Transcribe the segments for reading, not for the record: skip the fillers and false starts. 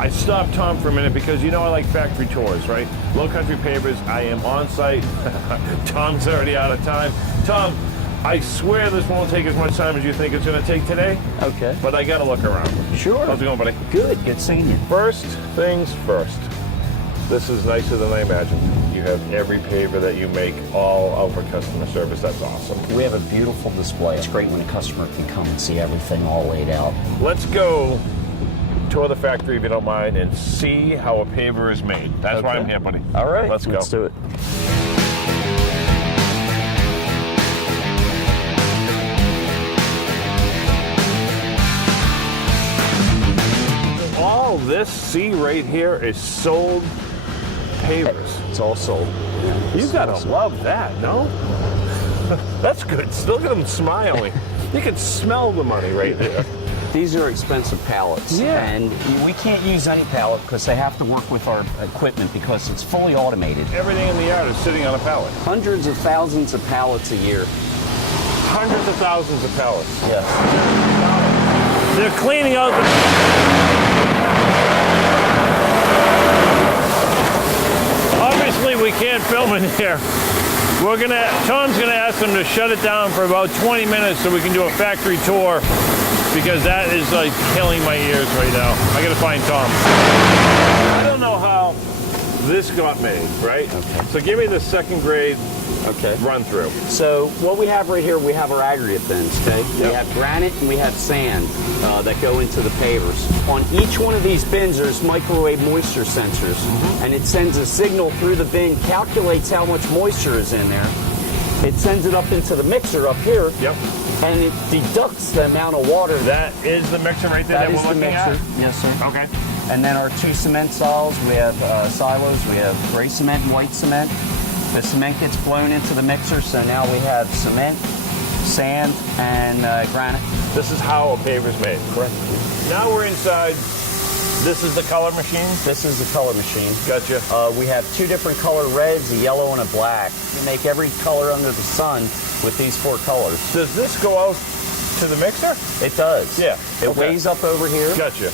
I stopped Tom for a minute because you know I like factory tours, right? Lowcountry Pavers, I am on site. Tom's already out of time. Tom, I swear this won't take as much time as you think it's going to take today. Okay. But I got to look around. Sure. How's it going, buddy? Good seeing you. First things first. This is nicer than I imagined. You have every paver that you make all out for customer service. That's awesome. We have a beautiful display. It's great when a customer can come and see everything all laid out. Let's go tour the factory if you don't mind and see how a paver is made. That's why I'm here, buddy. All right. Let's go. Let's do it. All this C right here is sold pavers. It's all sold. You gotta love that, no? That's good. Look at him smiling. You can smell the money right there. These are expensive pallets. Yeah. And we can't use any pallet because they have to work with our equipment because it's fully automated. Everything in the yard is sitting on a pallet. Hundreds of thousands of pallets a year. Hundreds of thousands of pallets. Yes. They're cleaning out the... Obviously, we can't film in here. Tom's gonna ask them to shut it down for about 20 minutes so we can do a factory tour, because that is like killing my ears right now. I gotta find Tom. I don't know how this got made, right? Okay. So give me the second grade run through. So what we have right here, we have our aggregate bins, okay? Yep. We have granite and we have sand that go into the pavers. On each one of these bins, there's microwave moisture sensors, and it sends a signal through the bin, calculates how much moisture is in there. It sends it up into the mixer up here, Yep. and it deducts the amount of water. That is the mixer right there that we're looking at? Yes, sir. Okay. And then our two cement silos, we have silos, we have gray cement and white cement. The cement gets blown into the mixer, so now we have cement, sand, and granite. This is how a paver's made. Correct. Now we're inside. This is the color machine? This is the color machine. Gotcha. We have two different color reds, a yellow and a black. We make every color under the sun with these four colors. Does this go out to the mixer? It does. Yeah. It weighs up over here. Gotcha.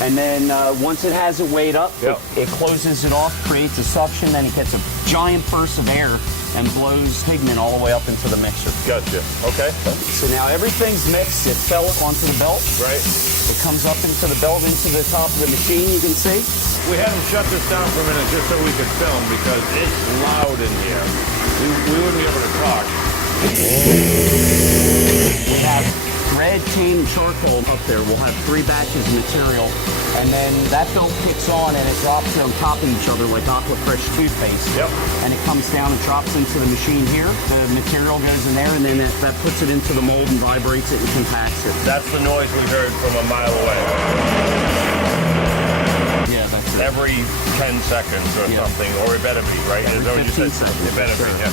And then once it has it weighed up, Yep. it closes it off, creates a suction, then it gets a giant burst of air and blows pigment all the way up into the mixer. Gotcha. Okay. So now everything's mixed. It fell onto the belt. Right. It comes up into the belt, into the top of the machine, you can see. We had him shut this down for a minute just so we could film because it's loud in here. We wouldn't be able to talk. We have red, tan, and charcoal up there. We'll have 3 batches of material. And then that belt kicks on and it drops on top of each other like Aqua Fresh toothpaste. Yep. And it comes down and drops into the machine here. The material goes in there and then that puts it into the mold and vibrates it and compacts it. That's the noise we heard from a mile away. Yeah, that's it. Every 10 seconds or something, or it better be, right? Every 15 seconds. It better be, sure. yeah.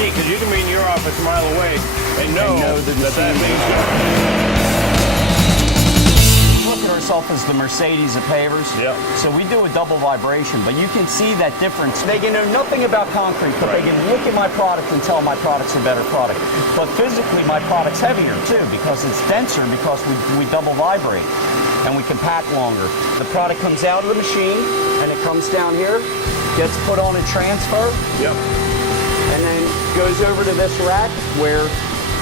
Hey, because you can be in your office a mile away and know that means look at ourselves as the Mercedes of pavers. Yeah. So we do a double vibration, but you can see that difference. They can know nothing about concrete, but they can look at my product and tell my product's a better product. But physically, my product's heavier too because it's denser because we double vibrate and we can pack longer. The product comes out of the machine and it comes down here, gets put on a transfer. Yep. And then goes over to this rack where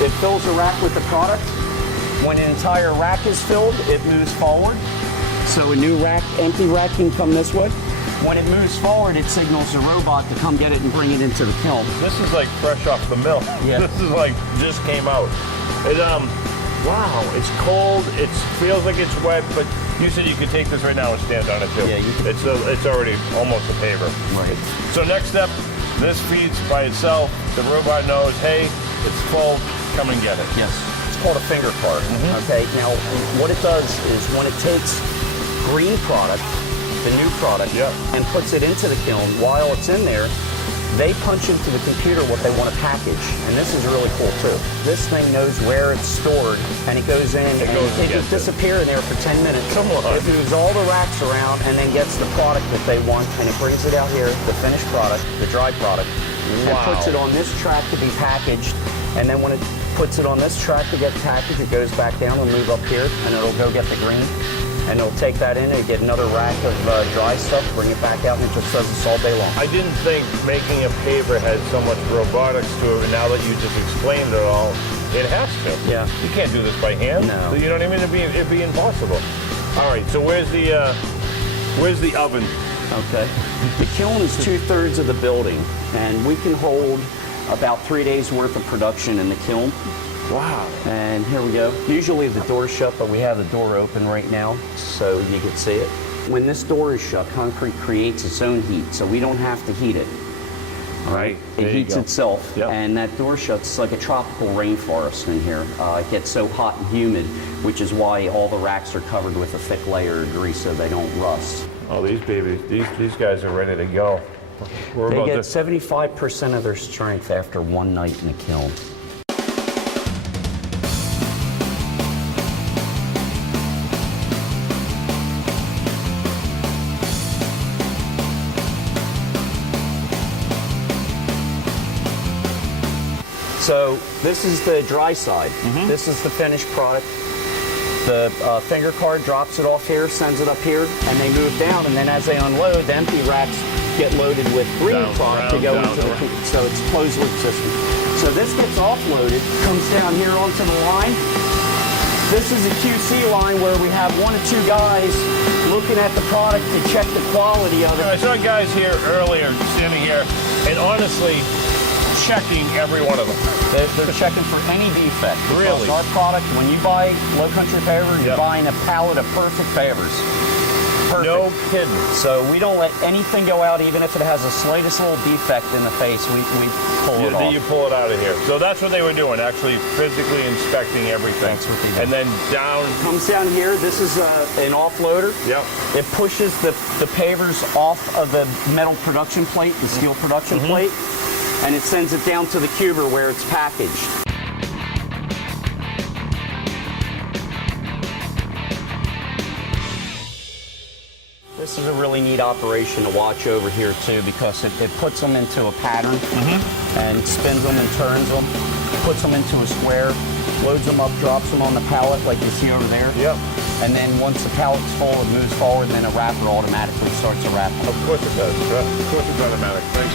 it fills the rack with the product. When an entire rack is filled, it moves forward. So a new rack, empty rack can come this way. When it moves forward, it signals the robot to come get it and bring it into the kiln. This is like fresh off the mill. Yeah. This is like just came out. Wow, it's cold. It feels like it's wet, but you said you could take this right now and stand on it too. Yeah, you can. It's already almost a paver. Right. So next step, this feeds by itself. The robot knows, hey, it's full. Come and get it. Yes. It's called a finger cart. Okay. Now, what it does is when it takes green product, the new product, and puts it into the kiln, while it's in there, they punch into the computer what they want to package. And this is really cool too. This thing knows where it's stored and it goes in and it can disappear in there for 10 minutes. It moves all the racks around and then gets the product that they want and it brings it out here, the finished product, the dry product, and puts it on this track to be packaged. And then when it puts it on this track to get packaged, it goes back down and move up here, and it'll go get the green. And it'll take that in and get another rack of dry stuff, bring it back out, and it just does this all day long. I didn't think making a paver had so much robotics to it, and now that you just explained it all, it has to. Yeah. You can't do this by hand. No. You know what I mean? It'd be impossible. All right, so where's the oven? Okay. The kiln is 2/3 of the building, and we can hold about 3 days worth of production in the kiln. Wow. And here we go. Usually the door's shut, but we have the door open right now so you can see it. When this door is shut, concrete creates its own heat, so we don't have to heat it. All right. It heats itself, and that door shuts. It's like a tropical rainforest in here. It gets so hot and humid, which is why all the racks are covered with a thick layer of grease so they don't rust. Oh, these babies, these guys are ready to go. They get 75% of their strength after one night in the kiln. So this is the dry side. This is the finished product. The finger card drops it off here, sends it up here, and they move down, and then as they unload, the empty racks get loaded with green product to go into the, so it's a closed loop system. So this gets offloaded, comes down here onto the line. This is a QC line where we have 1 or 2 guys looking at the product to check the quality of it. I saw guys here earlier standing here, and honestly, checking every one of them. They're checking for any defect. Really? Because our product, when you buy Lowcountry Paver, you're buying a pallet of perfect pavers. Perfect. No kidding. So we don't let anything go out, even if it has the slightest little defect in the face, we pull it off. You pull it out of here. So that's what they were doing, actually physically inspecting everything. That's what they do. And then down. Comes down here, this is an offloader. Yep. It pushes the pavers off of the metal production plate, the steel production plate, and it sends it down to the cuber where it's packaged. This is a really neat operation to watch over here too, because it puts them into a pattern and spins them and turns them, puts them into a square, loads them up, drops them on the pallet like you see over there. Yep. And then once the pallet's full, it moves forward, and then a wrapper automatically starts to wrap. Of course it does. Of course it's automatic. Thanks.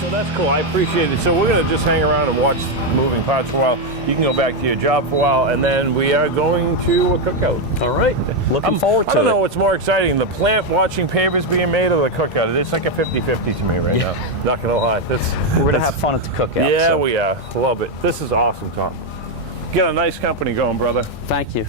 So that's cool. I appreciate it. So we're going to just hang around and watch moving parts for a while. You can go back to your job for a while, and then we are going to a cookout. All right. Looking forward to it. I don't know what's more exciting, the plant watching pavers being made or the cookout. It's like a 50-50 to me right now. Not going to lie. We're going to have fun at the cookout. Yeah, we are. Love it. This is awesome, Tom. Get a nice company going, brother. Thank you.